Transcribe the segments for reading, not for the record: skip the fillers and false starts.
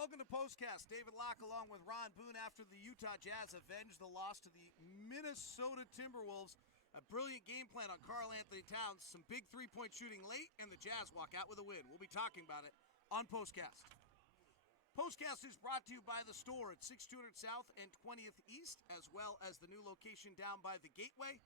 Welcome to POSTCAST. David Locke along with Ron Boone after the Utah Jazz avenged the loss to the Minnesota Timberwolves. A brilliant game plan on Karl Anthony Towns, some big three-point shooting late, and the Jazz walk out with a win. We'll be talking about it on POSTCAST. POSTCAST is brought to you by the store at 6200 South and 20th East, as well as the new location down by the Gateway,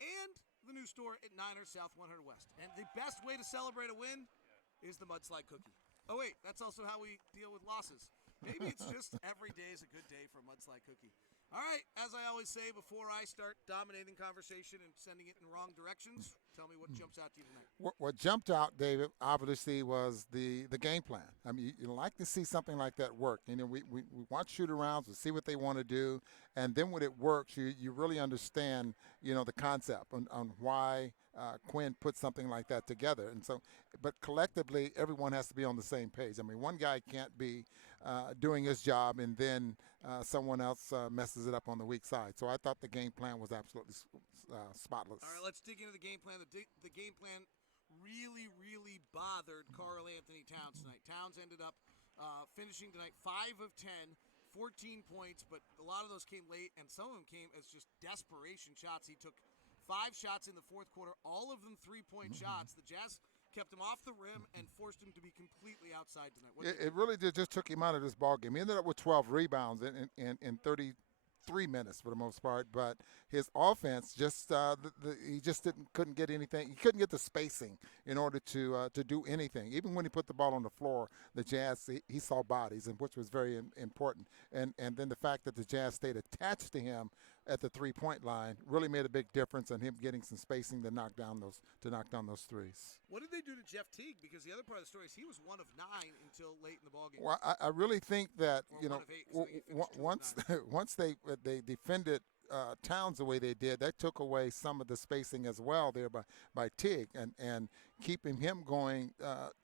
and the new store at 900 South 100 West. And the best way to celebrate a win is the mudslide cookie. Oh, wait, that's also how we deal with losses. Maybe it's just every day is a good day for a mudslide cookie. All right, as I always say before I start dominating conversation and sending it in wrong directions, tell me what jumps out to you tonight. What jumped out, David, obviously was the game plan. I mean, you like to see something like that work. You know, we watch shoot-arounds, we see what they want to do, and then when it works, you really understand, you know, the concept on why Quinn put something like that together. And so, but collectively, everyone has to be on the same page. I mean, one guy can't be doing his job and then someone else messes it up on the weak side. So I thought the game plan was absolutely spotless. All right, let's dig into the game plan. The game plan really bothered Karl Anthony Towns tonight. Towns ended up finishing tonight 5 of 10, 14 points, but a lot of those came late, and some of them came as just desperation shots. He took 5 shots in the fourth quarter, all of them three-point shots. The Jazz kept him off the rim and forced him to be completely outside tonight. It really just took him out of this ball game. He ended up with 12 rebounds in 33 minutes for the most part, but his offense just he just couldn't get anything. He couldn't get the spacing in order to do anything. Even when he put the ball on the floor, the Jazz he saw bodies, and which was very important. And then the fact that the Jazz stayed attached to him at the 3-point line really made a big difference in him getting some spacing to knock down those threes. What did they do to Jeff Teague? Because the other part of the story is he was 1 of 9 until late in the ballgame. Well, I really think that, or you know, 1 of 8, so once they defended Towns the way they did, that took away some of the spacing as well there by Teague, and keeping him going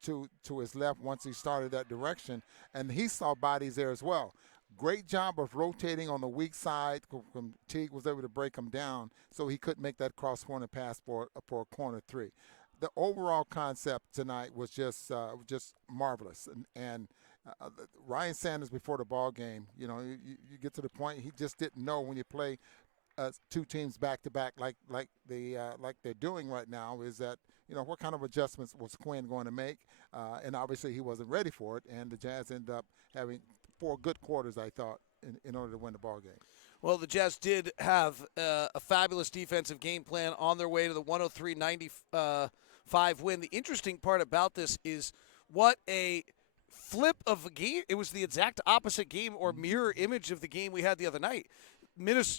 to his left once he started that direction, and he saw bodies there as well. Great job of rotating on the weak side when Teague was able to break him down so he couldn't make that cross-corner pass for a corner three. The overall concept tonight was just marvelous. And Ryan Sanders before the ball game, you know, you get to the point he just didn't know when you play two teams back to back like they're doing right now, is that, you know, what kind of adjustments was Quinn going to make? And obviously he wasn't ready for it, and the Jazz ended up having 4 good quarters, I thought, in order to win the ball game. Well, the Jazz did have a fabulous defensive game plan on their way to the 103-95 win. The interesting part about this is what a flip of a game. It was the exact opposite game or mirror image of the game we had the other night.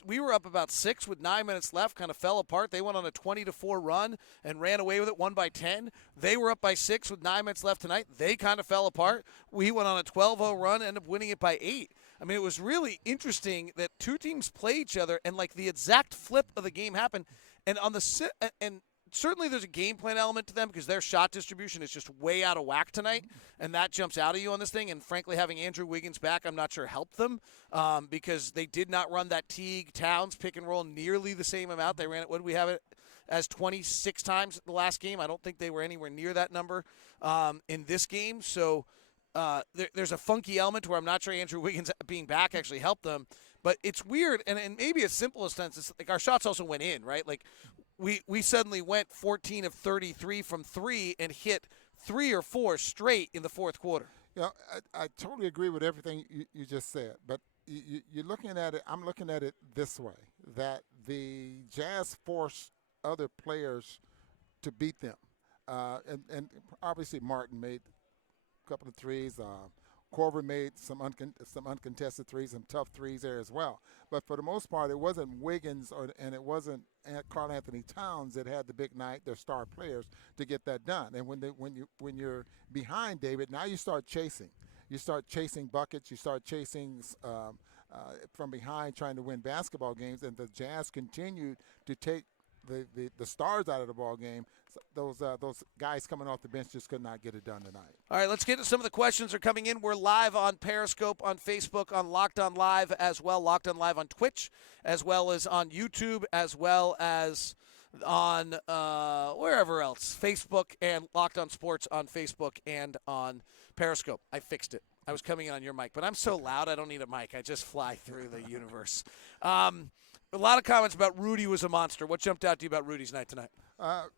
We were up about 6 with 9 minutes left, kind of fell apart. They went on a 20-4 run and ran away with it, won by 10. They were up by 6 with 9 minutes left tonight. They kind of fell apart. We went on a 12-0 run, ended up winning it by 8. I mean, it was really interesting that two teams play each other, and like the exact flip of the game happened. And certainly there's a game plan element to them because their shot distribution is just way out of whack tonight, and that jumps out at you on this thing. And frankly, having Andrew Wiggins back, I'm not sure helped them because they did not run that Teague-Towns pick and roll nearly the same amount. They ran it, what did we have it as, 26 times the last game? I don't think they were anywhere near that number in this game. So there's a funky element where I'm not sure Andrew Wiggins being back actually helped them. But it's weird, and maybe as simple as sense, it's like our shots also went in, right? Like we suddenly went 14 of 33 from 3 and hit 3 or 4 straight in the fourth quarter. You know, I totally agree with everything you just said, but you're looking at it, I'm looking at it this way, that the Jazz forced other players to beat them. And obviously Martin made a couple of threes. Corver made some uncontested threes, some tough threes there as well. But for the most part, it wasn't Wiggins and it wasn't Karl Anthony Towns that had the big night, their star players, to get that done. And when you're behind, David, now you start chasing. You start chasing buckets. You start chasing from behind, trying to win basketball games. And the Jazz continued to take the stars out of the ball game. Those guys coming off the bench just could not get it done tonight. All right, let's get to some of the questions that are coming in. We're live on Periscope, on Facebook, on Locked On Live as well, Locked On Live on Twitch, as well as on YouTube, as well as on wherever else, Facebook, and Locked On Sports on Facebook and on Periscope. I fixed it. I was coming in on your mic, but I'm so loud I don't need a mic. I just fly through the universe. A lot of comments about Rudy was a monster. What jumped out to you about Rudy's night tonight?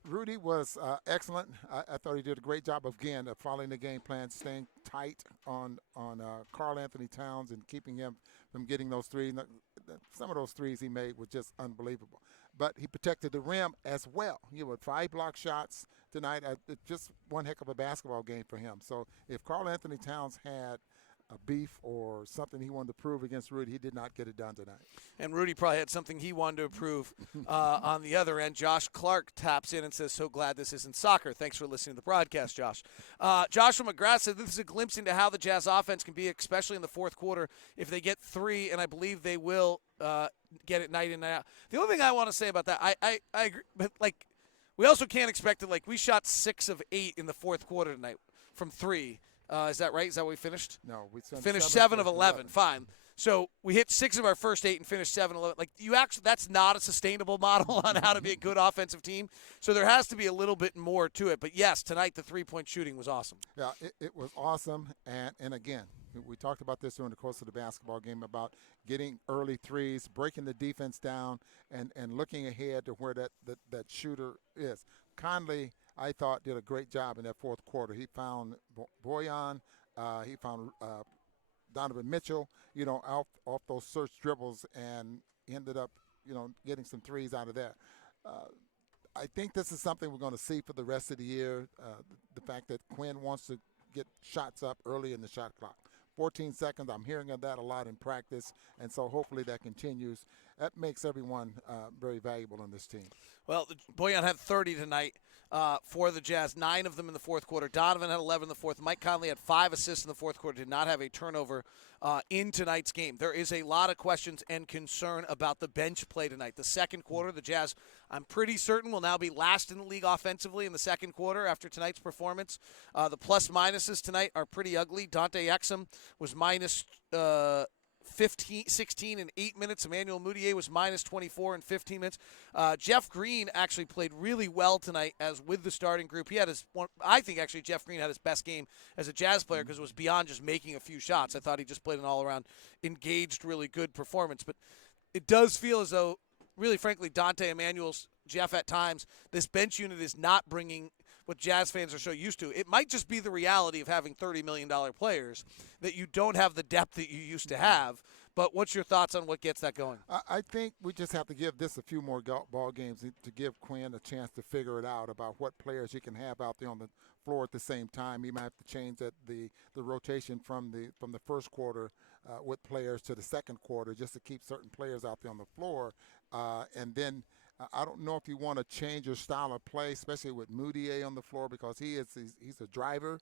Rudy was excellent. I thought he did a great job of following the game plan, staying tight on Karl Anthony Towns and keeping him from getting those threes. Some of those threes he made were just unbelievable. But he protected the rim as well. He had 5 block shots tonight. Just one heck of a basketball game for him. So if Karl Anthony Towns had a beef or something he wanted to prove against Rudy, he did not get it done tonight. And Rudy probably had something he wanted to prove on the other end. Josh Clark taps in and says, so glad this isn't soccer. Thanks for listening to the broadcast, Josh. Joshua McGrath said this is a glimpse into how the Jazz offense can be, especially in the fourth quarter, if they get 3, and I believe they will get it night in, night out. The only thing I want to say about that, I agree, but, we also can't expect it. We shot 6 of 8 in the fourth quarter tonight from 3. Is that right? Is that what we finished? No, we finished 7 of 11. Fine. So we hit 6 of our first 8 and finished 7 of 11. That's not a sustainable model on how to be a good offensive team. So there has to be a little bit more to it. But yes, tonight the 3-point shooting was awesome. Yeah, it was awesome. And again, we talked about this during the course of the basketball game about getting early threes, breaking the defense down, and looking ahead to where that shooter is. Conley, I thought, did a great job in that fourth quarter. He found Boyan. He found Donovan Mitchell, off those search dribbles and ended up, getting some threes out of that. I think this is something we're going to see for the rest of the year, the fact that Quinn wants to get shots up early in the shot clock. 14 seconds, I'm hearing of that a lot in practice, and so hopefully that continues. That makes everyone very valuable on this team. Well, Boyan had 30 tonight for the Jazz, 9 of them in the fourth quarter. Donovan had 11 in the fourth. Mike Conley had 5 assists in the fourth quarter, did not have a turnover in tonight's game. There is a lot of questions and concern about the bench play tonight. The second quarter, the Jazz, I'm pretty certain, will now be last in the league offensively in the second quarter after tonight's performance. The plus-minuses tonight are pretty ugly. Dante Exum was minus 16 in 8 minutes. Emmanuel Mudiay was minus 24 in 15 minutes. Jeff Green actually played really well tonight as with the starting group. I think actually Jeff Green had his best game as a Jazz player because it was beyond just making a few shots. I thought he just played an all-around engaged, really good performance. But it does feel as though, really frankly, Dante, Emmanuel's, Jeff at times, this bench unit is not bringing what Jazz fans are so used to. It might just be the reality of having $30 million players that you don't have the depth that you used to have. But what's your thoughts on what gets that going? I think we just have to give this a few more ball games to give Quinn a chance to figure it out about what players he can have out there on the floor at the same time. He might have to change the rotation from the first quarter with players to the second quarter just to keep certain players out there on the floor. And then I don't know if you want to change your style of play, especially with Mudiay on the floor, because he's a driver.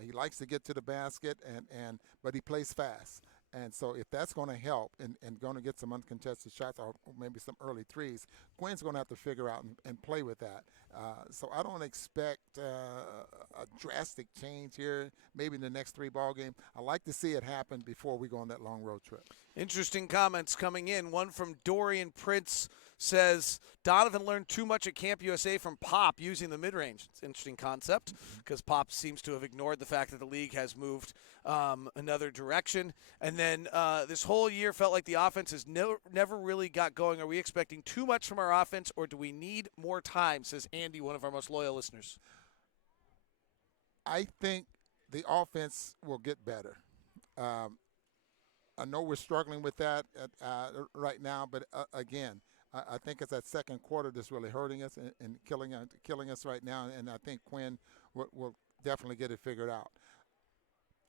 He likes to get to the basket, but he plays fast. And so if that's going to help and going to get some uncontested shots or maybe some early threes, Quinn's going to have to figure out and play with that. So I don't expect a drastic change here maybe in the next 3 ball games. I like to see it happen before we go on that long road trip. Interesting comments coming in. One from Dorian Prince says, Donovan learned too much at Camp USA from Pop using the mid-range. It's an interesting concept because Pop seems to have ignored the fact that the league has moved another direction. And then this whole year felt like the offense has never really got going. Are we expecting too much from our offense, or do we need more time, says Andy, one of our most loyal listeners. I think the offense will get better. I know we're struggling with that right now, but again, I think it's that second quarter that's really hurting us and killing us right now, and I think Quinn will definitely get it figured out.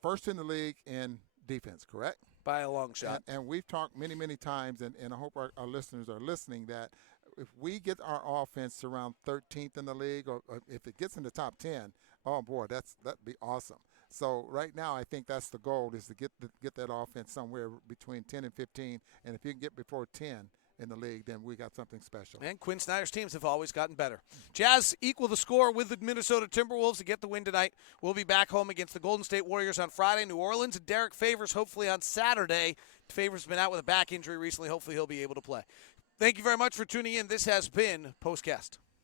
First in the league in defense, correct? By a long shot. And we've talked many, many times, and I hope our listeners are listening, that if we get our offense around 13th in the league, or if it gets in the top 10, oh, boy, that'd be awesome. So right now I think that's the goal, is to get that offense somewhere between 10 and 15, and if you can get before 10 in the league, then we got something special. And Quinn Snyder's teams have always gotten better. Jazz equal the score with the Minnesota Timberwolves to get the win tonight. We'll be back home against the Golden State Warriors on Friday, New Orleans, and Derek Favors hopefully on Saturday. Favors been out with a back injury recently. Hopefully he'll be able to play. Thank you very much for tuning in. This has been POSTCAST.